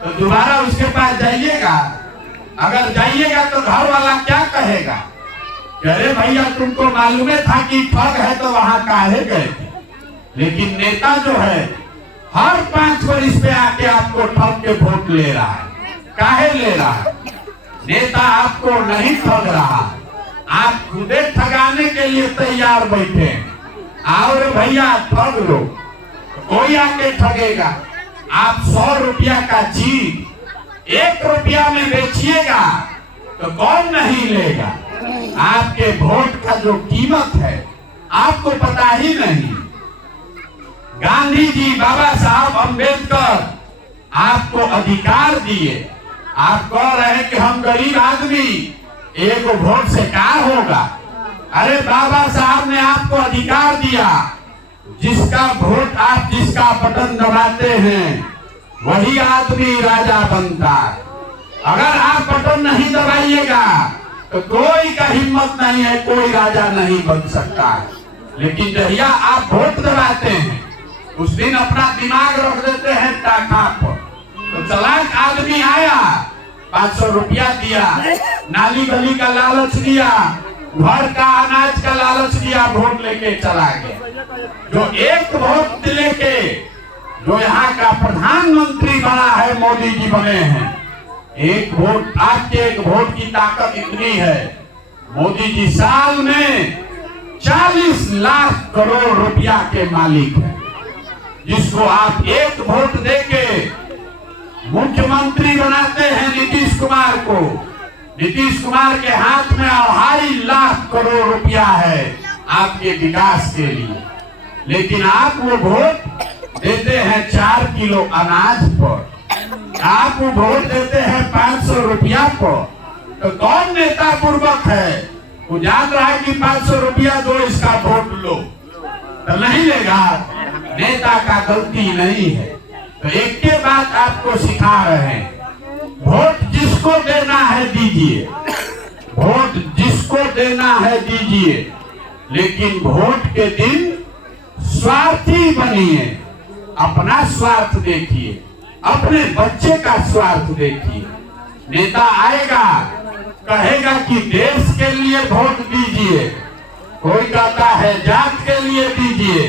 तो दोबारा उसके पास जाइएगा? अगर जाइएगा तो घर वाला क्या कहेगा? अरे भैया तुमको मालूम था कि ठग है तो वहां काहे गए थे? लेकिन नेता जो है हर 5 वर्ष पे आके आपको ठग के वोट ले रहा है। काहे ले रहा है? नेता आपको नहीं ठग रहा, आप खुदे ठगाने के लिए तैयार बैठे। और भैया ठग लो, कोई आके ठगेगा। आप 100 रुपया का चीज 1 रुपया में बेचिएगा तो कौन नहीं लेगा? आपके वोट का जो कीमत है आपको पता ही नहीं। गांधी जी, बाबा साहब अम्बेडकर आपको अधिकार दिए। आप कह रहे हैं कि हम गरीब आदमी, एक वोट से क्या होगा? अरे बाबा साहब ने आपको अधिकार दिया, जिसका वोट आप जिसका बटन दबाते हैं वही आदमी राजा बनता है। अगर आप बटन नहीं दबाइएगा तो कोई का हिम्मत नहीं है, कोई राजा नहीं बन सकता है। लेकिन जहिया आप वोट दबाते हैं उस दिन अपना दिमाग रख देते हैं टाका पर। तो चालाक आदमी आया, 500 रुपया दिया, नाली गली का लालच दिया, घर का अनाज का लालच दिया, वोट लेके चला गया। जो एक वोट लेके जो यहाँ का प्रधानमंत्री बना है, मोदी जी बने हैं, एक वोट, आपके एक वोट की ताकत इतनी है। मोदी जी साल में 40 लाख करोड़ रुपया के मालिक है, जिसको आप एक वोट देके मुख्यमंत्री बनाते हैं नीतीश कुमार को। नीतीश कुमार के हाथ में 2.5 लाख करोड़ रुपया है आपके विकास के लिए, लेकिन आप वो वोट देते हैं 4 किलो अनाज पर, आप वो वोट देते हैं 500 रुपया पर। तो कौन नेता पूर्वक है? वो जान रहा है कि 500 रुपया दो, इसका वोट लो, तो नहीं लेगा। नेता का गलती नहीं है। तो एक के बाद आपको सिखा रहे हैं, वोट जिसको देना है दीजिए, वोट जिसको देना है दीजिए, लेकिन वोट के दिन स्वार्थी बनिए। अपना स्वार्थ देखिए, अपने बच्चे का स्वार्थ देखिए। नेता आएगा, कहेगा कि देश के लिए वोट दीजिए, कोई कहता है जात के लिए दीजिए,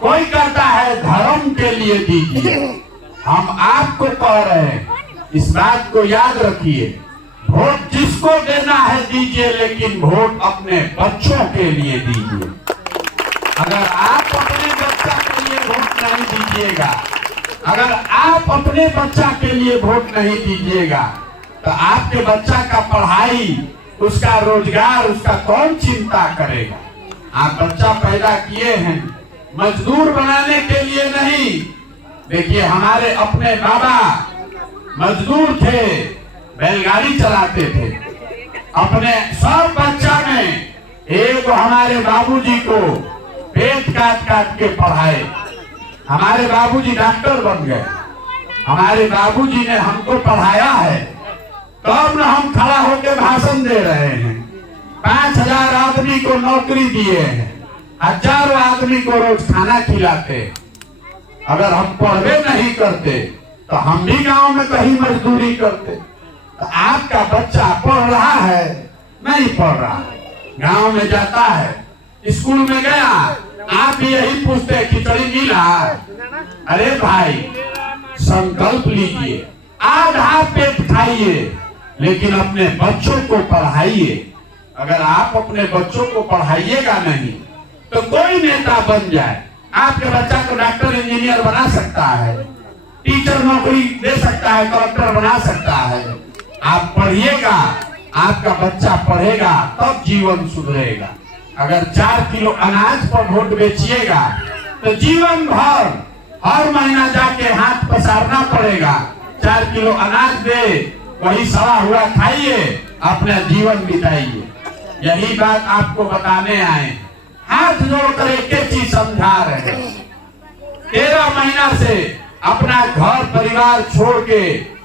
कोई कहता है धर्म के लिए दीजिए। हम आपको कह रहे हैं, इस बात को याद रखिए, वोट जिसको देना है दीजिए, लेकिन वोट अपने बच्चों के लिए दीजिए। अगर आप अपने बच्चा के लिए वोट नहीं दीजिएगा, अगर आप अपने बच्चा के लिए वोट नहीं दीजिएगा, तो आपके बच्चा का पढ़ाई, उसका रोजगार, उसका कौन चिंता करेगा? आप बच्चा पैदा किए हैं मजदूर बनाने के लिए नहीं। देखिए, हमारे अपने बाबा मजदूर थे, बैलगाड़ी चलाते थे। अपने सब बच्चा में एक हमारे बाबूजी को पेट काट काट के पढ़ाए। हमारे बाबूजी डॉक्टर बन गए। हमारे बाबूजी ने हमको पढ़ाया है, तब न हम खड़ा होकर भाषण दे रहे हैं। 5000 आदमी को नौकरी दिए हैं, हजारों आदमी को रोज खाना खिलाते। अगर हम पढ़वे नहीं करते तो हम भी गांव में कहीं मजदूरी करते। तो आपका बच्चा पढ़ रहा है, नहीं पढ़ रहा, गांव में जाता है, स्कूल में गया, आप भी यही पूछते खिचड़ी मिला? अरे भाई, संकल्प लीजिए, आधा पेट खाइए, लेकिन अपने बच्चों को पढ़ाइए। अगर आप अपने बच्चों को पढ़ाइएगा नहीं तो कोई नेता बन जाए, आपके बच्चा को डॉक्टर इंजीनियर बना सकता है, टीचर नौकरी दे सकता है, कलेक्टर बना सकता है। आप पढ़िएगा, आपका बच्चा पढ़ेगा, तब जीवन सुधरेगा। अगर 4 किलो अनाज पर वोट बेचिएगा तो जीवन भर हर महीना जाके हाथ पसारना पड़ेगा। 4 किलो अनाज दे, वही सड़ा हुआ खाइए, अपना जीवन बिताइए। यही बात आपको बताने आए, हाथ जोड़कर एक चीज समझा रहे हैं। 13 महीना से अपना घर परिवार छोड़ के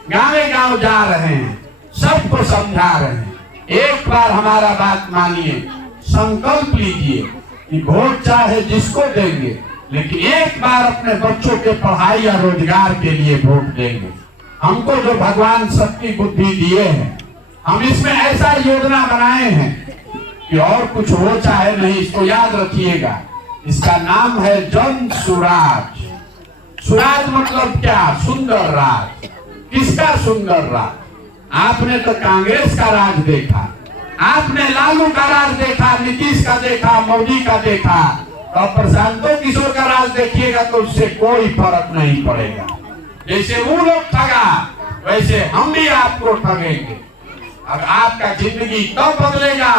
गाँव गाँव जा रहे हैं, सबको समझा रहे हैं। एक बार हमारा बात मानिए, संकल्प लीजिए कि वोट चाहे जिसको देंगे, लेकिन एक बार अपने बच्चों के पढ़ाई या रोजगार के लिए वोट देंगे। हमको जो भगवान शक्ति बुद्धि दिए हैं, हम इसमें ऐसा योजना बनाए हैं कि और कुछ हो चाहे नहीं, इसको याद रखिएगा। इसका नाम है जन सुराज। सुराज मतलब क्या? सुंदर राज। किसका सुंदर राज? आपने तो कांग्रेस का राज देखा, आपने लालू का राज देखा, नीतीश का देखा, मोदी का देखा, और प्रशांतो किशोर का राज देखिएगा तो उससे कोई फर्क नहीं पड़ेगा। जैसे वो लोग ठगा वैसे हम भी आपको ठगेंगे। अब आपका जिंदगी तब बदलेगा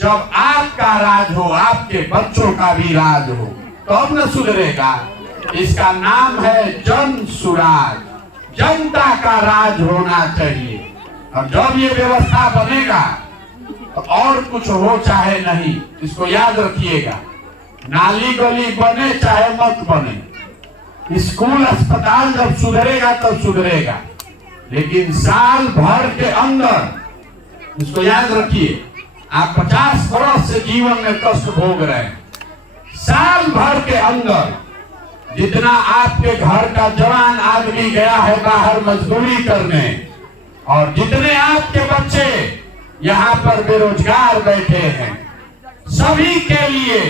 जब आपका राज हो, आपके बच्चों का भी राज हो, तब न सुधरेगा। इसका नाम है जन सुराज। जनता का राज होना चाहिए। और जब ये व्यवस्था बनेगा तो और कुछ हो चाहे नहीं, इसको याद रखिएगा। नाली गली बने चाहे मत बने, स्कूल अस्पताल जब सुधरेगा तब सुधरेगा, लेकिन साल भर के अंदर, इसको याद रखिए, आप 50 वर्ष से जीवन में कष्ट भोग रहे हैं, साल भर के अंदर जितना आपके घर का जवान आदमी गया है बाहर मजदूरी करने, और जितने आपके बच्चे यहाँ पर बेरोजगार बैठे हैं, सभी के लिए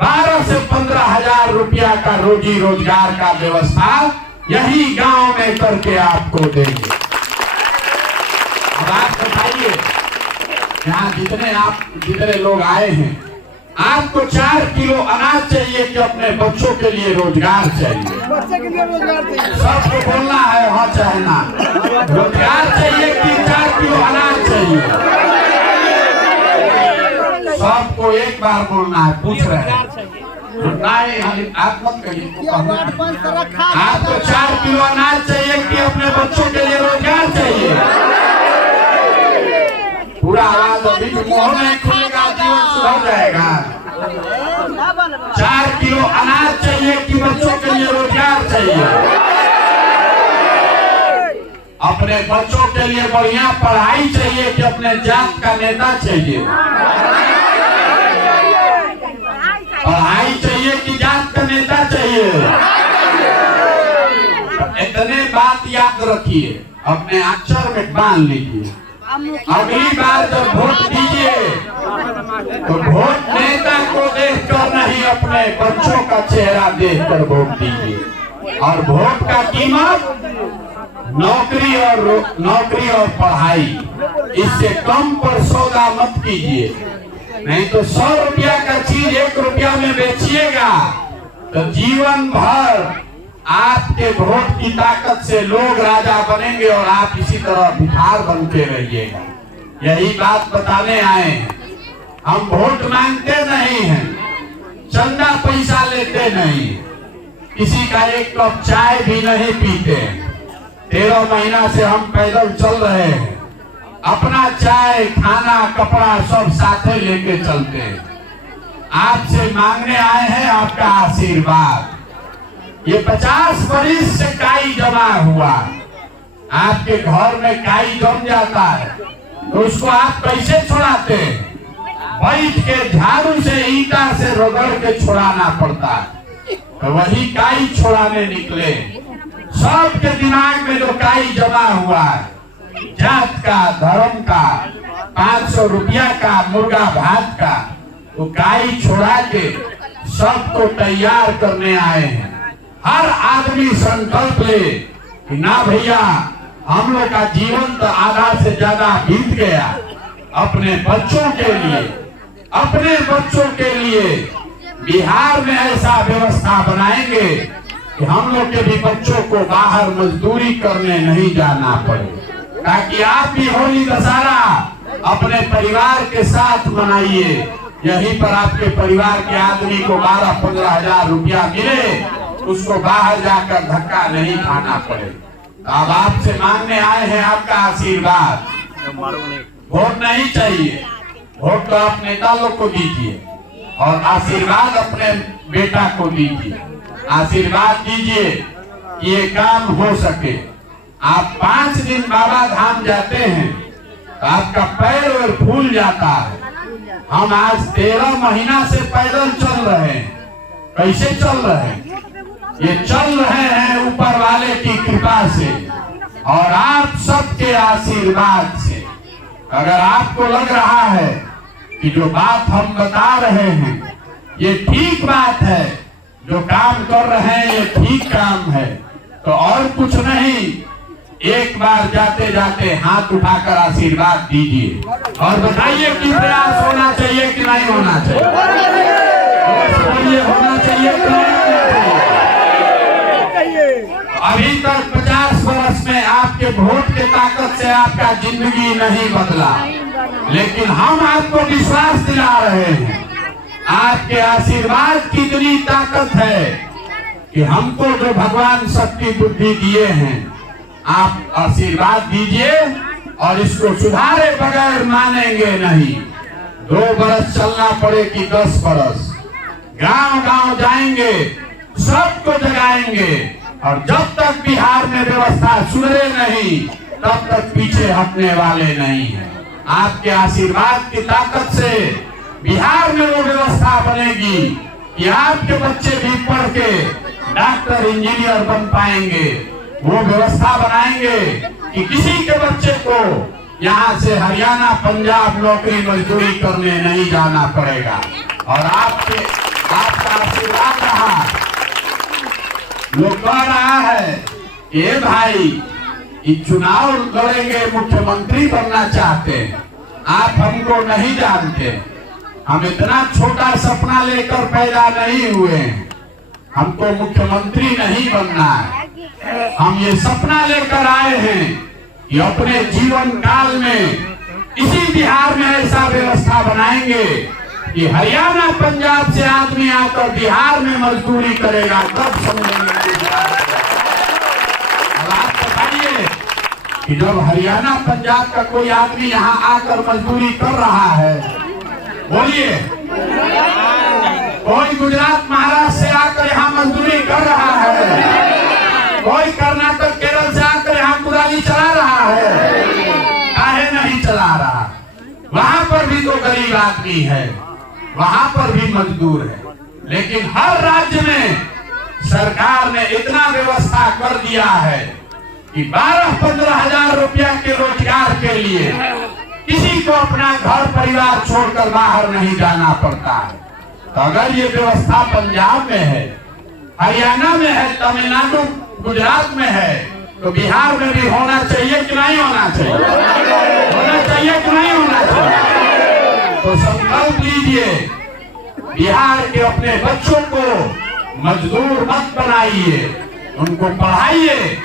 12 से 15 हजार रुपया का रोजी रोजगार का व्यवस्था यही गांव में करके आपको देंगे। अब आप बताइए, यहाँ जितने लोग आए हैं, आपको 4 किलो अनाज चाहिए कि अपने बच्चों के लिए रोजगार चाहिए? बच्चे के लिए रोजगार चाहिए। सबको बोलना है हाँ चाहे ना। रोजगार चाहिए कि 4 किलो अनाज चाहिए? सबको एक बार बोलना है। पूछ रहे हैं नहीं, आप मत कहिए। आपको 4 किलो अनाज चाहिए कि अपने बच्चों के लिए रोजगार चाहिए? पूरा आवाज अभी मुंह नहीं खुलेगा, जीवन सुधर जाएगा। 4 किलो अनाज चाहिए कि बच्चों के लिए रोजगार चाहिए? अपने बच्चों के लिए बढ़िया पढ़ाई चाहिए कि अपने जात का नेता चाहिए? पढ़ाई चाहिए कि जात का नेता चाहिए? इतने बात याद रखिए, अपने अक्षर में बांध लीजिए। अगली बार जब वोट दीजिए तो वोट नेता को देखकर नहीं, अपने बच्चों का चेहरा देखकर वोट दीजिए। और वोट का कीमत नौकरी और पढ़ाई, इससे कम पर सौदा मत कीजिए। नहीं तो 100 रुपया का चीज 1 रुपया में बेचिएगा तो जीवन भर आपके वोट की ताकत से लोग राजा बनेंगे और आप इसी तरह भिखार बनते रहिएगा। यही बात बताने आए हैं। हम वोट मांगते नहीं हैं, चंदा पैसा लेते नहीं, किसी का 1 कप चाय भी नहीं पीते। 13 महीना से हम पैदल चल रहे हैं, अपना चाय खाना कपड़ा सब साथे लेके चलते हैं। आपसे मांगने आए हैं आपका आशीर्वाद। ये 50 बरिस से काई जमा हुआ, आपके घर में काई जम जाता है तो उसको आप कैसे छुड़ाते हैं? बैठ के झाड़ू से ईंटा से रगड़ के छुड़ाना पड़ता है। तो वही काई छुड़ाने निकले। सबके दिमाग में जो काई जमा हुआ है, जात का, धर्म का, 500 रुपया का, मुर्गा भात का, वो काई छोड़ा के सबको तैयार करने आए हैं। हर आदमी संकल्प ले कि ना भैया, हम लोग का जीवन तो आधा से ज्यादा बीत गया, अपने बच्चों के लिए बिहार में ऐसा व्यवस्था बनाएंगे कि हम लोग के भी बच्चों को बाहर मजदूरी करने नहीं जाना पड़े, ताकि आप भी होली दशहरा अपने परिवार के साथ मनाइए। यहीं पर आपके परिवार के आदमी को 12-15 हजार रुपया मिले, उसको बाहर जाकर धक्का नहीं खाना पड़े। अब आपसे मांगने आए हैं आपका आशीर्वाद। वोट नहीं चाहिए, वोट तो आप नेता लोग को दीजिए और आशीर्वाद अपने बेटा को दीजिए। आशीर्वाद दीजिए कि ये काम हो सके। आप 5 दिन बाबा धाम जाते हैं तो आपका पैर और फूल जाता है। हम आज 13 महीना से पैदल चल रहे हैं। कैसे चल रहे हैं? ये चल रहे हैं ऊपर वाले की कृपा से। और आप सबके आशीर्वाद से। अगर आपको लग रहा है कि जो बात हम बता रहे हैं ये ठीक बात है, जो काम कर रहे हैं ये ठीक काम है, तो और कुछ नहीं, एक बार जाते जाते हाथ उठाकर आशीर्वाद दीजिए और बताइए कि प्रयास होना चाहिए कि नहीं होना चाहिए, होना चाहिए कि नहीं होना चाहिए। अभी तक 50 वर्ष में आपके वोट के ताकत से आपका जिंदगी नहीं बदला, लेकिन हम आपको विश्वास दिला रहे हैं, आपके आशीर्वाद की इतनी ताकत है कि हमको जो भगवान शक्ति बुद्धि दिए हैं, आप आशीर्वाद दीजिए और इसको सुधारे बगैर मानेंगे नहीं। 2 बरस चलना पड़े कि 10 बरस, गांव गांव जाएंगे, सबको जगाएंगे, और जब तक बिहार में व्यवस्था सुधरे नहीं तब तक पीछे हटने वाले नहीं है। आपके आशीर्वाद की ताकत से बिहार में वो व्यवस्था बनेगी कि आपके बच्चे भी पढ़ के डॉक्टर इंजीनियर बन पाएंगे। वो व्यवस्था बनाएंगे कि किसी के बच्चे को यहाँ से हरियाणा पंजाब नौकरी मजदूरी करने नहीं जाना पड़ेगा। और आपका आशीर्वाद रहा। लोग कह रहा है कि भाई ये चुनाव लड़ेंगे, मुख्यमंत्री बनना चाहते हैं, आप हमको नहीं जानते, हम इतना छोटा सपना लेकर पैदा नहीं हुए हैं, हमको मुख्यमंत्री नहीं बनना है। हम ये सपना लेकर आए हैं कि अपने जीवन काल में इसी बिहार में ऐसा व्यवस्था बनाएंगे कि हरियाणा पंजाब से आदमी आकर बिहार में मजदूरी करेगा, तब समझेंगे। अब आप बताइए कि जब हरियाणा पंजाब का कोई आदमी यहाँ आकर मजदूरी कर रहा है, बोलिए, कोई गुजरात महाराष्ट्र से आकर यहाँ मजदूरी कर रहा है, कोई कर्नाटक केरल से आकर यहाँ कुदाली चला रहा है, काहे नहीं चला रहा? वहां पर भी तो गरीब आदमी है, वहां पर भी मजदूर है, लेकिन हर राज्य में सरकार ने इतना व्यवस्था कर दिया है कि 12-15 हजार रुपया के रोजगार के लिए किसी को अपना घर परिवार छोड़कर बाहर नहीं जाना पड़ता है। तो अगर ये व्यवस्था पंजाब में है, हरियाणा में है, तमिलनाडु गुजरात में है, तो बिहार में भी होना चाहिए कि नहीं होना चाहिए? होना चाहिए कि नहीं होना चाहिए? तो संकल्प लीजिए, बिहार के अपने बच्चों को मजदूर मत बनाइए, उनको पढ़ाइए,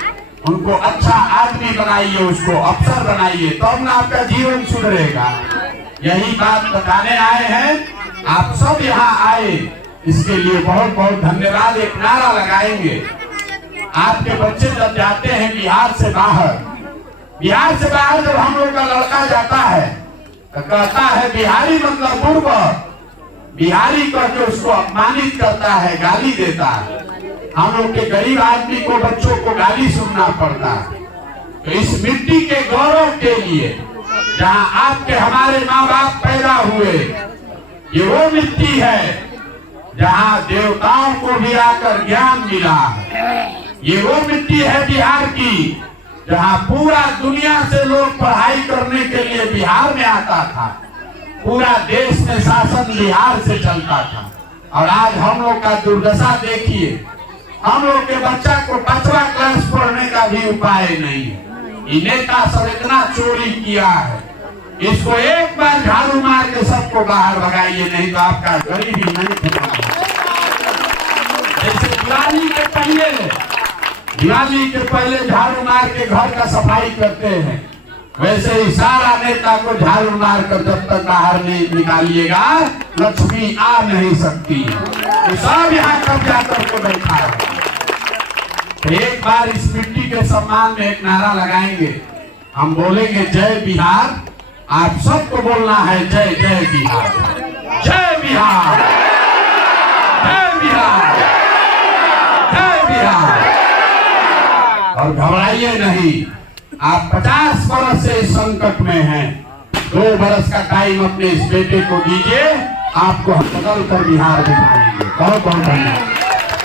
उनको अच्छा आदमी बनाइए, उसको अफसर बनाइए, तब ना आपका जीवन सुधरेगा। यही बात बताने आए हैं। आप सब यहाँ आए, इसके लिए बहुत बहुत धन्यवाद। एक नारा लगाएंगे। आपके बच्चे जब जाते हैं बिहार से बाहर जब हम लोग का लड़का जाता है तो कहता है बिहारी मतलब बुर्बक, बिहारी करके उसको अपमानित करता है, गाली देता है। हम लोग के गरीब आदमी को, बच्चों को गाली सुनना पड़ता है। तो इस मिट्टी के गौरव के लिए, जहाँ आपके हमारे माँ बाप पैदा हुए, ये वो मिट्टी है जहाँ देवताओं को भी आकर ज्ञान मिला है। ये वो मिट्टी है बिहार की जहाँ पूरा दुनिया से लोग पढ़ाई करने के लिए बिहार में आता था। पूरा देश में शासन बिहार से चलता था। और आज हम लोग का दुर्दशा देखिए, हम लोग के बच्चा को 5वां क्लास पढ़ने का भी उपाय नहीं है। ये नेता सब इतना चोरी किया है, इसको एक बार झाड़ू मार के सबको बाहर भगाइए, नहीं तो आपका गरीबी नहीं खत्म। जैसे दिवाली के पहले झाड़ू मार के घर का सफाई करते हैं, वैसे ही सारा नेता को झाड़ू मार कर जब तक बाहर नहीं निकालिएगा, लक्ष्मी आ नहीं सकती। तो सब यहाँ कब्जा करके बैठा है। एक बार इस मिट्टी के सम्मान में एक नारा लगाएंगे, हम बोलेंगे जय बिहार। आप सबको बोलना है जय जय बिहार, जय बिहार, जय बिहार, जय बिहार। और घबराइए नहीं, आप 50 वर्ष से इस संकट में हैं। 2 बरस का टाइम अपने इस बेटे को दीजिए, आपको हम बदल कर बिहार दिखाएंगे। बहुत बहुत धन्यवाद।